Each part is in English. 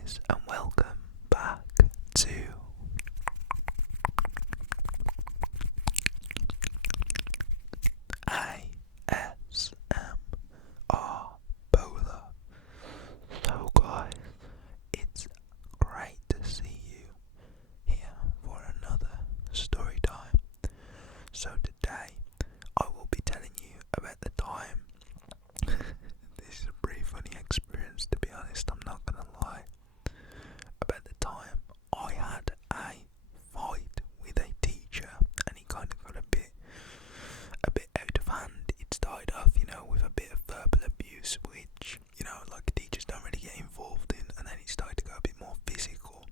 guys, and welcome back to ASMR Pollar. So guys, it's great to see you here for another story time. So today I will be telling you about the time this is a pretty funny experience, to be honest, I'm not gonna lie. About the time I had a fight with a teacher and he kind of got a bit out of hand. It started off, with a bit of verbal abuse, which, like teachers don't really get involved in, and then it started to go a bit more physical,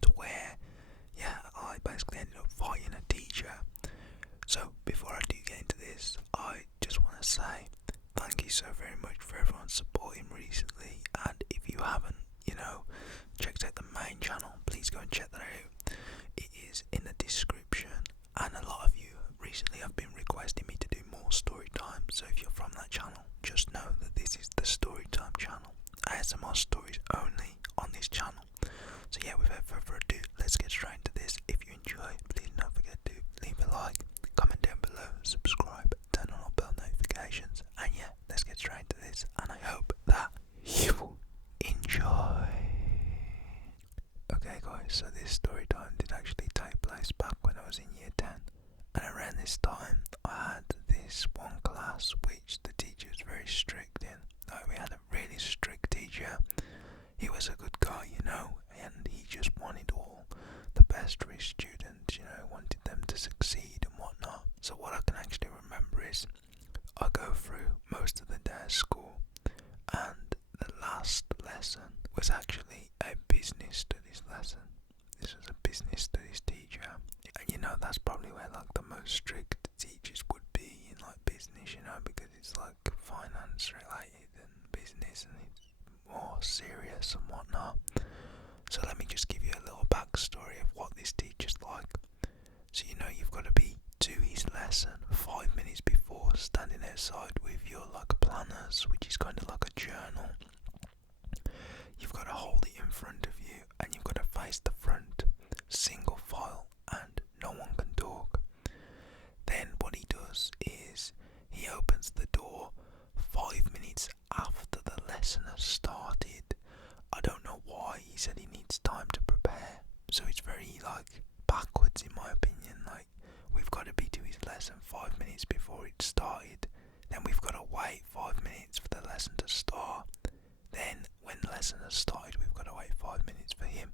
to where, I basically ended up fighting a teacher. So before I do get into this, I just want to say thank you so very much for everyone's support recently, and if you haven't, checked out the main channel, please go and check that out. It is in the description, and a lot of you recently have been requesting me to do more story time, so if you're from that channel, just know that this is the story time channel. ASMR stories only on this channel. So without further ado, let's get straight into this. If you enjoy, please don't forget to leave a like, comment down below, subscribe, turn on all bell notifications, and let's get straight into this, and I hope that you will enjoy. Okay guys, so this story time did actually take place back when I was in year 10, and around this time I had this one class which the teacher was very strict in. Like, we had a really strict teacher. He was a good guy, and he just wanted all the best for his students, wanted them to succeed and whatnot. So what I can actually remember is I go through most of the day at school, and the last lesson was actually a business studies lesson. This was a business studies teacher, and that's probably where like the most strict teachers would be in like business, because it's like finance related and business, and it's more serious and whatnot. So let me just give you a little backstory of what this teacher's like. So you've got to be to his lesson 5 minutes before, standing outside with your like planners, which is kind of like a journal. You've got to hold it in front of you, and you've got to face the front, single file, and no one can talk. Then what he does is he opens the door 5 minutes after the lesson has started. I don't know why. He said he needs time to prepare, so it's very like backwards in my opinion. Like, we've got to be to his lesson 5 minutes before it started, then we've got to wait 5 minutes for the lesson to start, then when the lesson has started we've got to wait 5 minutes for him.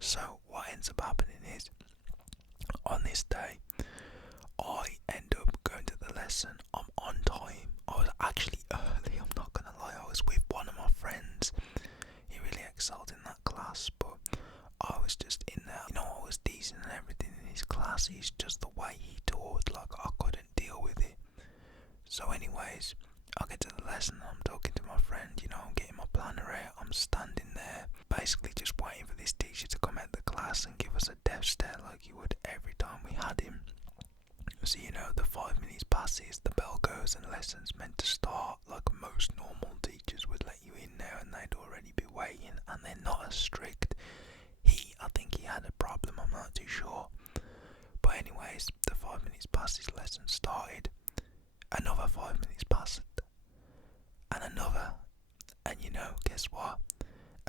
So what ends up happening is, on this day I end up going to the lesson. I'm on time. I was actually early, I'm not gonna lie. I was with one of my friends. He really excelled in that class, but I was just in there. I was decent and everything in his class. It's just the way he taught, like I couldn't deal with it. So anyways, I get to the lesson, I'm talking to my friend, I'm getting my planner out, I'm standing there, basically just waiting for this teacher to come out of the class and give us a death stare like he would every time we had him. So the 5 minutes passes, the bell goes, and lessons meant to start. Like most normal teachers would let you in there and they'd already be waiting, and they're not as strict. I think he had a problem, I'm not too sure. But anyways, the 5 minutes passes, lesson started. Another 5 minutes passed, and another, and guess what?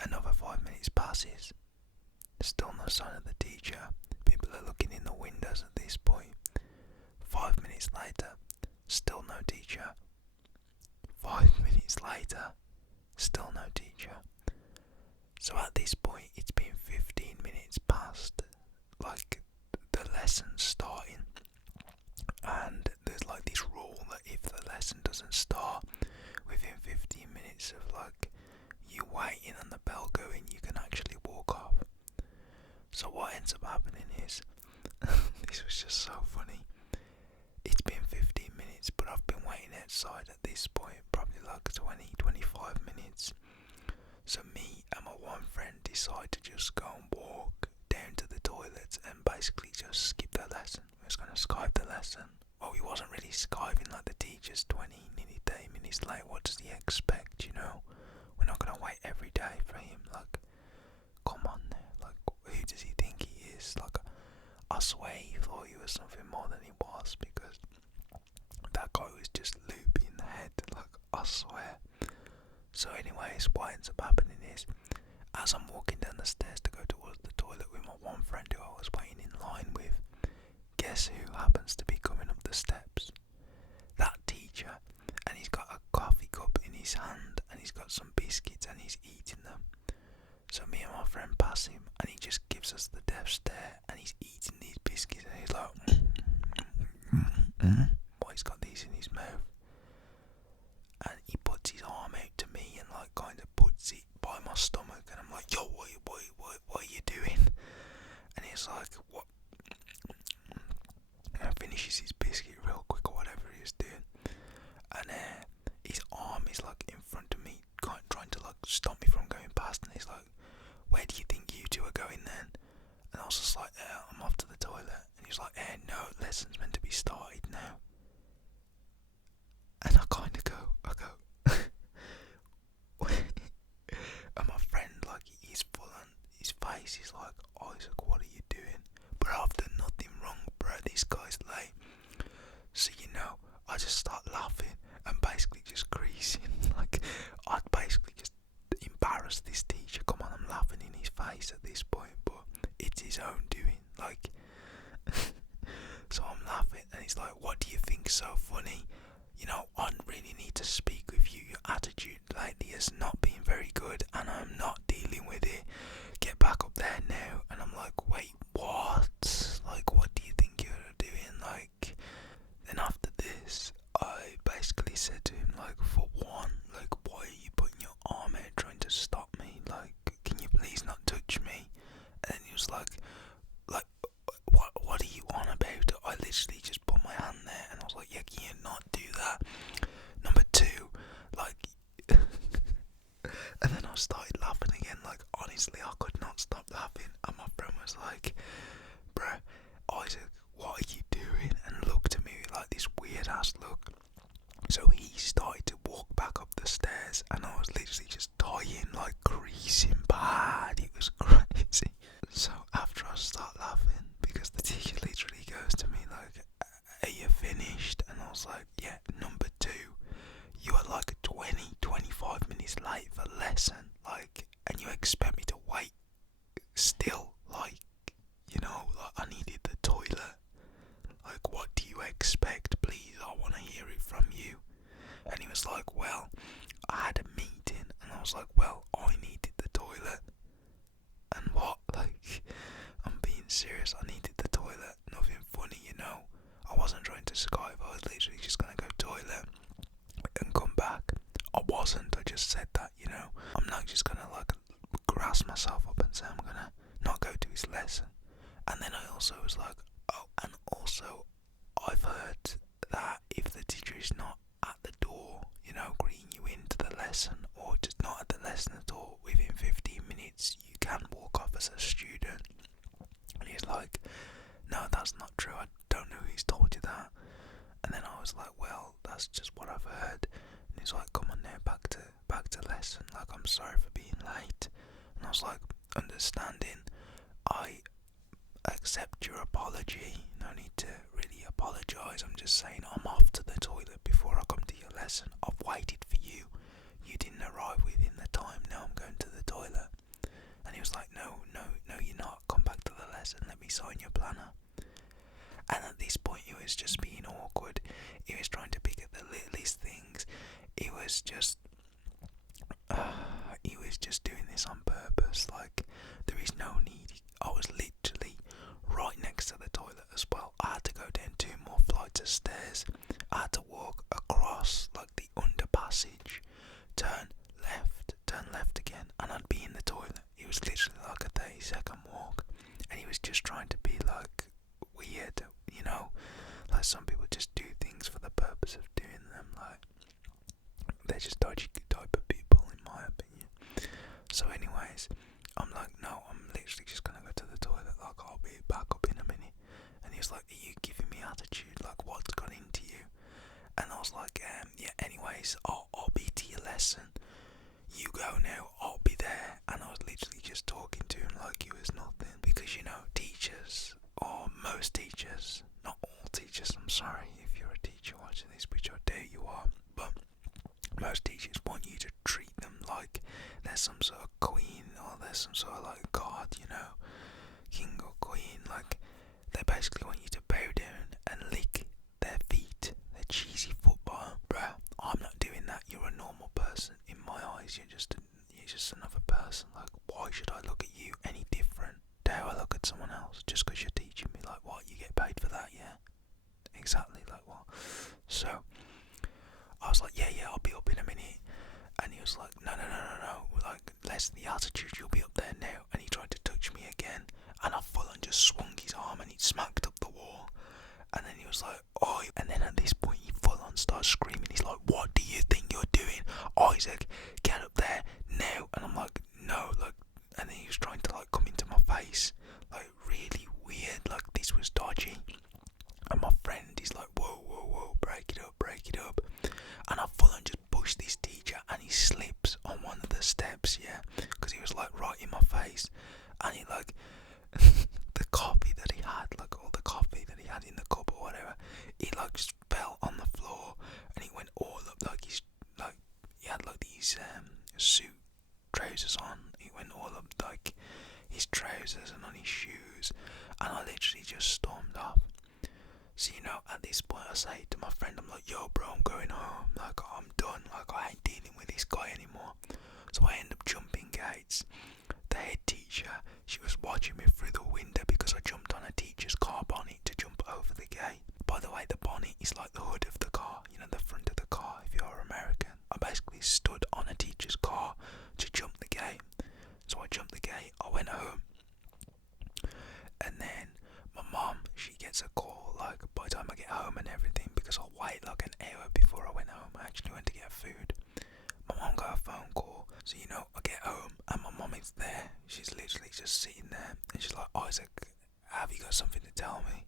Another 5 minutes passes. Still no sign of the teacher. People are looking in the windows at this point. 5 minutes later, still no teacher. 5 minutes later, still no teacher. So at this point, it's been 15 minutes past, like, the lesson's starting, and there's like this rule that if the lesson doesn't start within 15 minutes of like you waiting and the bell going, you can actually walk off. So what ends up happening is, this was just so funny. It's been 15 minutes, but I've been waiting outside at this point probably like 20-25 minutes. So me and my one friend decide to just go and walk down to the toilets and basically just skip the lesson. We was going to Skype the lesson. Well, we wasn't really Skyping, like the teacher's 20, nearly 30 minutes late. What does he expect, We're not going to wait every day okay for him. Like, come on now. Like, who does he think he is? Like, I swear he thought he was something more than he was, because that guy was just loopy in the head. Like, I swear. So anyways, what ends up happening is, as I'm walking down the stairs to go towards the toilet with my one friend who I was waiting in line with, guess who happens to be coming up the steps? That teacher. And he's got a coffee cup in his hand, and he's got some biscuits, and he's eating them. So me and my friend pass him, and he just gives us the death stare, and he's eating these biscuits, and he's like, well, he's got these in his mouth. And he puts his arm out to me and like kind of puts it by my stomach, and I'm like, yo, what are you doing? And he's like, what? And finishes his biscuit real quick or whatever he is doing, and his arm is like in front of me, kind of trying to like stop me from going past, and he's like, where do you think you two are going then? And I was just like, I'm off to the toilet. And he's like, no, lesson's meant to be started now. And I kind of go, and my friend, like, he's full on his face, he's like, Isaac, what are you doing? But I've done nothing wrong, bro, this guy's late. So, I just start laughing and basically just creasing. Like, I'd basically just embarrassed this teacher. Come on, I'm laughing in his face at this point, but it's his own doing. Like, so I'm laughing, and he's like, what do you think's so funny? I really need to speak with you. Your attitude lately has not been very good, and I'm not dealing with it. Get back up there now. And I'm like, wait, what? Like, what do you think you're doing? Like, then after this, I basically said to him, like, for one, like, why are you putting your arm out trying to stop me? Like, can you please not touch me? And then he was like, what are you on about? I literally just put my hand there, and I was like, yeah, can you not do that? Number two, like, and then I started laughing again. Like, honestly, I could not stop laughing, and my friend was like, bruh, Isaac, what are you doing? And looked at me with like this weird ass look. So he started to walk back up the stairs, and I was literally just dying, like creasing bad. It was crazy. So after I start laughing, because the teacher literally goes to me like, are you finished? And I was like, yeah. Number two, you are like 25 minutes late for lesson, like, and you expect me to wait still, like, like I needed the toilet. Like, what do you expect? Please, I want to hear it from you. And he was like, well, I had a meeting, and I was like, well, I needed the toilet. And what? Like, I'm being serious, I needed the toilet. Nothing funny, I wasn't trying to Skype, I was literally just gonna go toilet and come back. I wasn't, I just said that, I'm not just gonna like grasp myself up and say I'm gonna not go to his lesson. And then I also was like, oh, and also I've heard that if the teacher is not at the door, greeting you into the lesson, or just not at the lesson at all, within 15 minutes you can walk off as a student. And he's like, no, that's not true, I don't know who's told you that. And then I was like, well, that's just what I've heard. And he's like, come on now, back to lesson, like, I'm sorry for being late. And I was like, understanding, I accept your apology, no need to really apologise, I'm just saying I'm off to the toilet before I come to your lesson. I've waited for you, you didn't arrive within the time, now I'm going to the toilet. And he was like, no, you're not, come back to the lesson, let me sign your planner. And at this point he was just being awkward, he was trying to pick at the littlest things, he was just doing this on purpose. Like, there is no need. I was literally right next to the toilet as well. I had to go down 2 more flights of stairs, I had to walk across like the underpassage, turn left again, and I'd be in the toilet. It was literally like a 30-second walk, and he was just trying to be like weird, like some people just do things for the purpose of doing them. Like, they're just dodgy type of people, in my opinion. So anyways, I'm like, no, I'm literally just gonna go to the toilet, like, I'll be back up in a minute. And he was like, are you giving me attitude, like, what's gone into you? And I was like, yeah, anyways, I'll be to your lesson, you go now, I'll be there. there's some sort of queen or there's some sort of like god, you know, king or queen. Like, they basically want you to bow down and lick their feet, their cheesy foot bottom. Bruh, I'm not doing that. You're a normal person. In my eyes, you're just another person. Like, why should I look at you any different to how I look at someone else? Just because you're teaching me, like, what, you get paid for that, yeah? Exactly, like what? So, I was like, yeah, I'll be up in a minute. And he was like, no, like, lessen the altitude, you'll be up there now. And he tried to touch me again, and I full on just swung his arm and he smacked up the wall. And then he was like, oh, and then at this point he full on starts screaming. He's like, what do you think you're doing, Isaac? Get up there now. And I'm like, no, like, and then he was trying to like come into my face, like really weird, like this was dodgy. And my friend, he's like, whoa, break it up. And I full on just pushed this teacher, and he slips on one of the steps, yeah, because he was like right in my face. And he like, the coffee that he had, like all the coffee that he had in the cup or whatever, he like just fell on the floor, and he went all up, like he's like, he had like these suit trousers on, he went all up like his trousers and on his shoes, and I literally just stormed off. So, you know, at this point I say to my friend, I'm like, yo bro, I'm going home, like I'm done, like I ain't dealing with this guy anymore. So I end up jumping gates. The head teacher, she was watching me through the window because I jumped on a teacher's car bonnet to jump over the gate. By the way, the bonnet is like the hood of the car, you know, the front of the car if you're American. I basically stood on a teacher's car to jump the gate. So I jumped the gate, I went home, and then my mum, she gets a call like by the time I get home and everything, because I wait like an hour before I went home. I actually went to get food. My mum got a phone call, so you know, I get home and my mum is there. She's literally just sitting there, and she's like, Isaac, have you got something to tell me?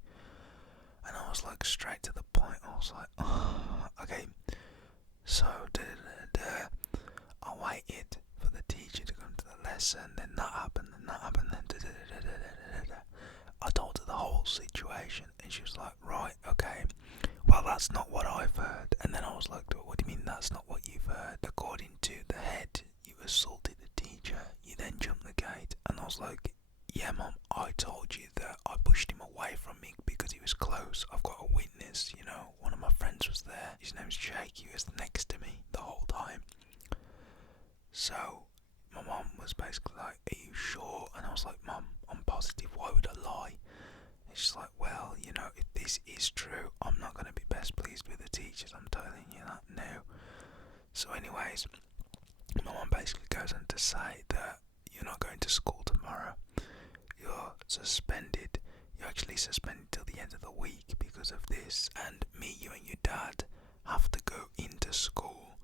And I was like, straight to the point. I was like, oh, okay. So I waited for the teacher to come to the lesson, then that happened, then I told her the whole situation, and she was like, right, okay, well that's not what I've heard. And then I was like, what do you mean that's not what you've heard? According to the head, you assaulted the teacher, you then jumped the gate. And I was like, yeah mum, I told you that I pushed him away from me because he was close. I've got a witness, you know, one of my friends was there, his name's Jake, he was next to me the whole time. So my mum was basically like, are you sure? And I was like, mum, I'm positive, why would I lie? And she's like, well, you know, if this is true, I'm not going to be best pleased with the teachers, I'm telling you that now. So anyways, my mum basically goes on to say that you're not going to school tomorrow, you're suspended, you're actually suspended till the end of the week because of this, and me, you and your dad have to go into school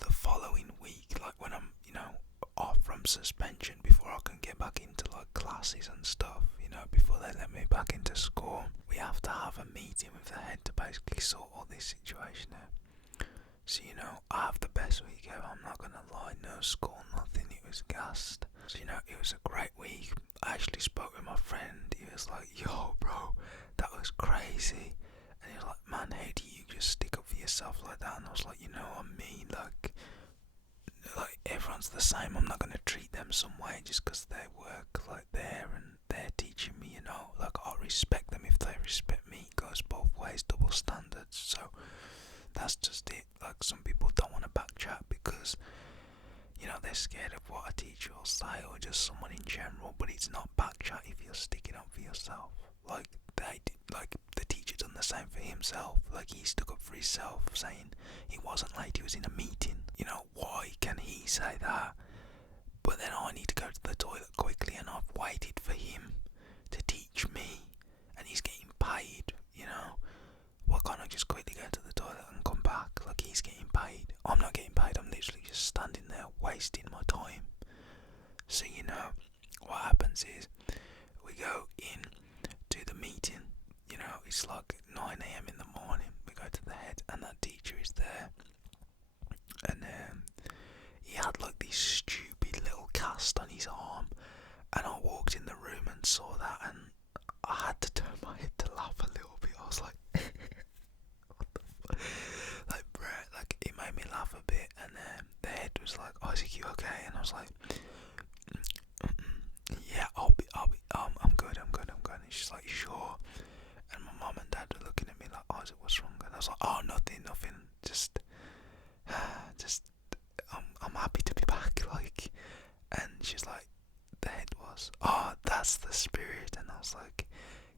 the following week, like when I'm, you know, off from suspension, before I can get back into like classes and stuff, you know, before they let me back into school. We have to have a meeting with the head to basically sort all this situation out. So, you know, I have the best week ever, I'm not gonna lie, no school, nothing, it was gassed. So, you know, it was a great week. I actually spoke with my friend, he was like, yo bro, that was crazy. And he was like, man, how do you just stick up for yourself like that? And I was like, you know what I mean, like everyone's the same, I'm not gonna treat them some way just because they work like there and they're teaching me, you know, like I'll respect them if they respect me. It goes both ways, double standards. So that's just it. Like, some people don't want to backchat because, you know, they're scared of what a teacher will say or just someone in general, but it's not backchat if you're sticking up for yourself. Like the teacher done the same for himself. Like, he stuck up for himself, saying he wasn't late, he was in a meeting. You know, why can he say that? But then I need to go to the toilet quickly, and I've waited for him to teach me, and he's getting paid, you know. Why can't I just quickly go to the toilet and come back? Like, he's getting paid. I'm not getting paid, I'm literally just standing there wasting my time. So, you know, what happens is, we go in to the meeting, you know, it's like 9 AM in the morning, we go to the head, and that teacher is there, and he had like this stupid little cast on his arm, and I walked in the room and saw that, and I had to turn my head to laugh a little bit. I was like, what the fuck? Like, bruh, like, it made me laugh a bit, and the head was like, Isaac, you you okay? And I was like, yeah, I'm good. And she's like, sure? And my mum and dad were looking at me like, Isaac, what's wrong? And I was like, oh, nothing, just I'm happy to be back, like. And she's like, the head was, oh, that's the spirit. And I was like,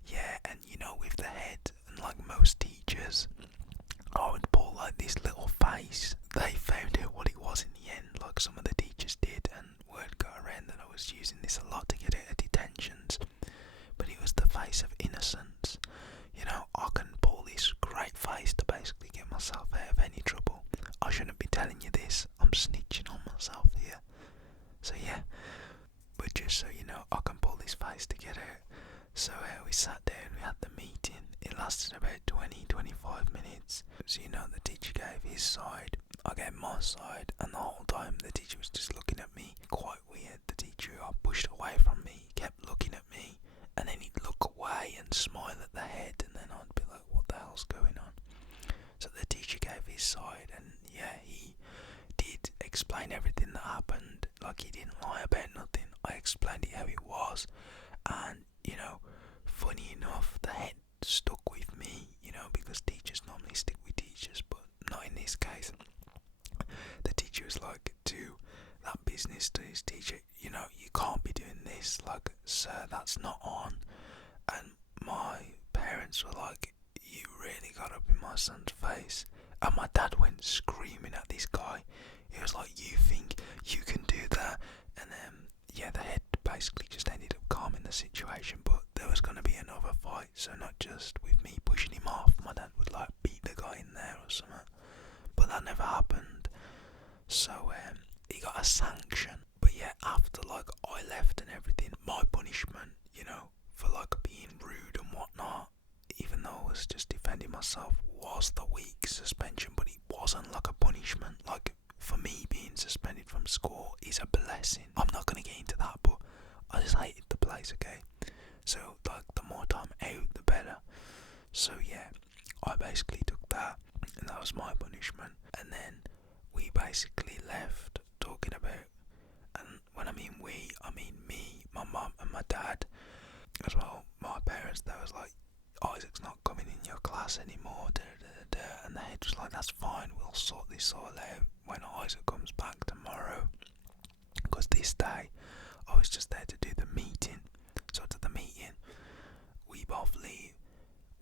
yeah. And you know, with the head, and like most teachers, I would pull like this little face. They found out what it was in the end, like some of the teachers did, and word got around that I was using this a lot to get out of detentions. But it was the face of innocence. You know, I can pull this great face to basically get myself out of any trouble. I shouldn't be telling you this. I'm snitching on myself here. So yeah, but just so you know, I can pull this face to get out. So we sat down, we had the meeting. It lasted about 20-25 minutes. So you know, the teacher gave his side, I gave my side, and the whole time the teacher was just looking at me. Quite weird. The teacher I pushed away from me kept looking at me, and then he'd look away and smile at the head, and then I'd be like, what the hell's going on? So the teacher gave his side, and yeah, he did explain everything that happened. Like, he didn't lie about nothing. I explained it how it was, and you know, funny enough, the head stuck with me, you know, because teachers normally stick with teachers, but not in this case. The teacher was like, to that business to his teacher, you know, you can't be doing this, like, sir, that's not on. And my parents were like, you really got up in my son's face. And my dad went screaming at this guy. He was like, you think you can do that? And yeah, the head basically just ended up calming the situation, but there was going to be another fight, so not just with me pushing him off, my dad would like beat the guy in there or something, but that never happened. So he got a sanction. But yeah, after like I left and everything, my punishment, you know, for like being rude and whatnot, even though I was just defending myself, was the week suspension. But it wasn't like a punishment. Like, for me, being suspended from school is a blessing. I'm not going to get into that, but I just hated the place, okay? So like, the more time out, the better. So yeah, I basically took that, and that was my punishment. And then we basically left talking about, and when I mean we, I mean me, my mum and my dad as well. My parents, they was like, Isaac's not coming in your class anymore, and the head was like, that's fine, we'll sort this all out when Isaac comes back tomorrow. Because this day I was just there to do the meeting. So to the meeting, we both leave.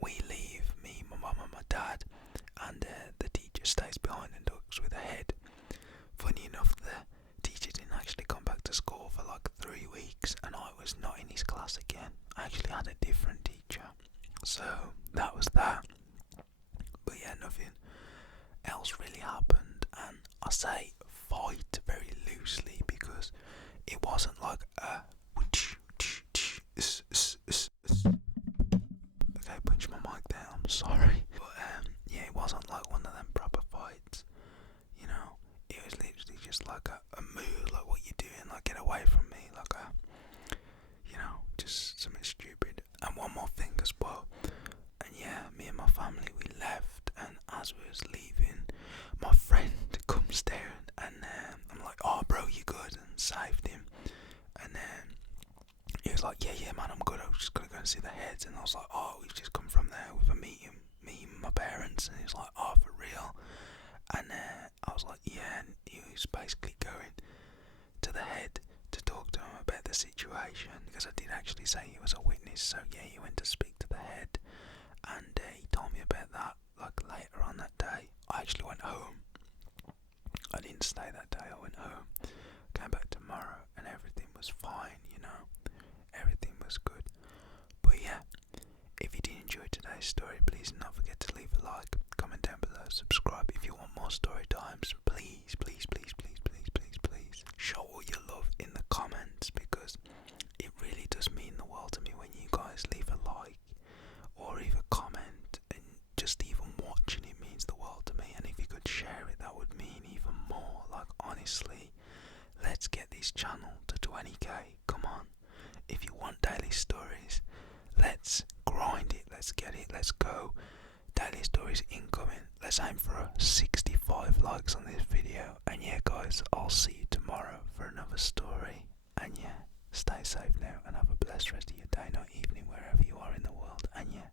We leave, me, my mum and my dad, and the teacher stays behind and talks with the head. Funny enough, the teacher didn't actually come back to school for like 3 weeks, and I was not in his class again. I actually had a different teacher. So that was that. But yeah, nothing else really happened, and I say fight very loosely because it wasn't like a okay, punch my mic there, I'm sorry. But yeah, it wasn't like one of them proper fights, you know. It was literally just like a move, like, what you doing, like, get away from me, like you know, just something stupid. And one more thing as well, and yeah, me and my family, we left, and as we was leaving, my friend comes down, and I'm like, oh bro, you good? And saved him. And then he was like, yeah man, I'm good, I was just gonna go and see the heads. And I was like, oh, we've just come from there with a meeting, me and my parents. And he was like, oh, for real? And I was like, yeah. And he was basically going to the head to talk to him about the situation, because I did actually say he was a witness. So yeah, he went to speak to the head, and he told me about that like later on that day. I actually went home. I didn't stay that day, I went home, came back tomorrow, and everything was fine, you know, everything was good. But yeah, if you did enjoy today's story, please do not forget to leave a like, comment down below, subscribe. If you want more story times, please show all your love in the comments, because it really does mean the world to me when you guys leave a like or leave a comment, and just even watching it means the world to me. And if you could share it, that would mean even more. Like, honestly, let's get this channel to 20k. Come on, if you want daily stories, let's grind it, let's get it, let's go. Daily stories incoming. Let's aim for 65 likes on this video. And yeah guys, I'll see you tomorrow. another story. And yeah, stay safe now and have a blessed rest of your day, night, evening, wherever you are in the world. And yeah,